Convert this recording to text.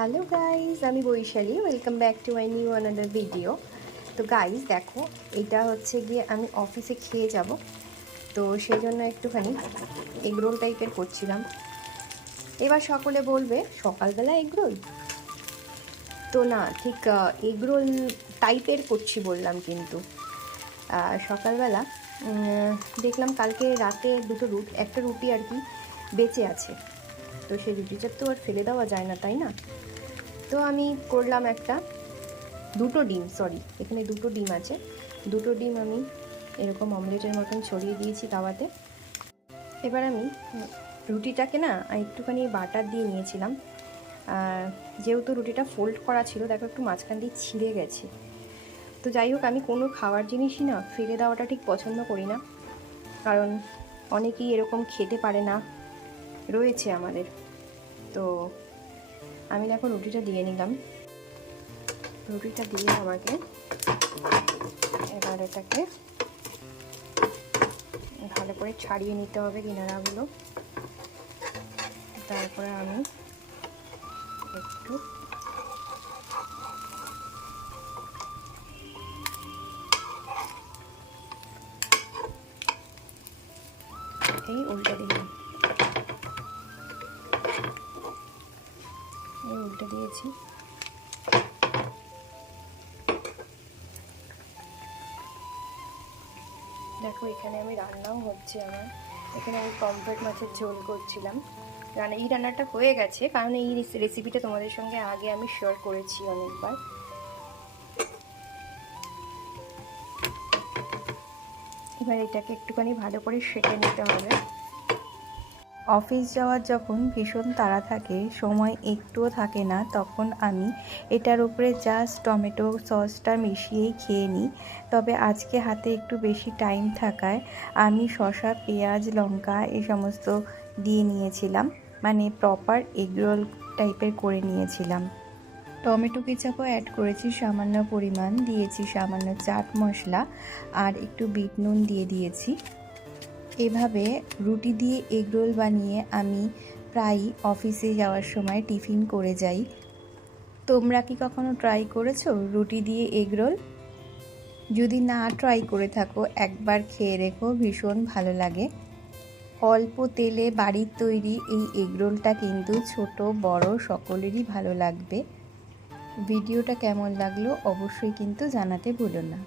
Hello guys, আমি Vaishali. Welcome back to my new another video. তো guys দেখো, এটা হচ্ছে গিয়ে আমি অফিসে খেয়ে যাব, তো সেই জন্য একটুখানি এগরোল টাইপের করছিলাম। এবার সকলে বলবে সকালবেলা এগরোল, তো না, ঠিক এগরোল টাইপের করছি বললাম, কিন্তু সকালবেলা দেখলাম কালকে রাতে একটা রুটি আর কি বেঁচে আছে, তো সেই রুটিটা তো আর ফেলে দেওয়া যায় না, তাই না? তো আমি করলাম দুটো ডিম, এখানে দুটো ডিম আছে, দুটো ডিম আমি এরকম অমলেটের মতন ছড়িয়ে দিয়েছি তাওয়াতে। এবার আমি রুটিটাকে না একটুখানি বাটার দিয়ে নিয়েছিলাম, যেহেতু রুটিটা ফোল্ড করা ছিল, দেখো একটু মাঝখান দিয়ে ছিঁড়ে গেছে। তো যাই হোক, আমি কোনো খাবার জিনিসই না ফেলে দেওয়াটা ঠিক পছন্দ করি না, কারণ অনেকেই এরকম খেতে পারে না, রয়েছে আমাদের। তো আমি দেখো রুটিটা দিয়ে নিলাম, রুটিটা দিয়ে আমাকে এবার এটাকে ভালো করে ছাড়িয়ে নিতে হবে কিনারাগুলো। তারপরে আমি একটু উল্টে দিলাম, উল্টে দিয়েছি। দেখো এখানে আমি রান্নাও হচ্ছে আমার, এখানে আমি পমফ্রেট মাছের ঝোল করছিলাম। এই রান্নাটা হয়ে গেছে, কারণ এই রেসিপিটা তোমাদের সঙ্গে আগে আমি শেয়ার করেছি অনেকবার। এবার এটাকে একটুখানি ভালো করে সেঁকে নিতে হবে। অফিস যাওয়ার যখন ভীষণ তাড়া থাকে, সময় একটুও থাকে না, তখন আমি এটার উপরে জাস্ট টমেটো সসটা মিশিয়েই খেয়ে নিই। তবে আজকে হাতে একটু বেশি টাইম থাকায় আমি শসা, পেঁয়াজ, লঙ্কা এই সমস্ত দিয়ে নিয়েছিলাম, মানে প্রপার এগরোল টাইপের করে নিয়েছিলাম। টমেটো কেচাপও অ্যাড করেছি সামান্য পরিমাণ, দিয়েছি সামান্য চাট মশলা আর একটু বিট নুন দিয়ে দিয়েছি। এভাবে রুটি দিয়ে এগরোল বানিয়ে আমি প্রায়ই অফিসে যাওয়ার সময় টিফিন করে যাই। তোমরা কি কখনো ট্রাই করেছো রুটি দিয়ে এগরোল? যদি না ট্রাই করে থাকো, একবার খেয়ে রেখো, ভীষণ ভালো লাগে। অল্প তেলে বাড়ির তৈরি এই এগরোলটা কিন্তু ছোট বড় সকলেরই ভালো লাগবে। ভিডিওটা কেমন লাগলো অবশ্যই কিন্তু জানাতে ভুলো না।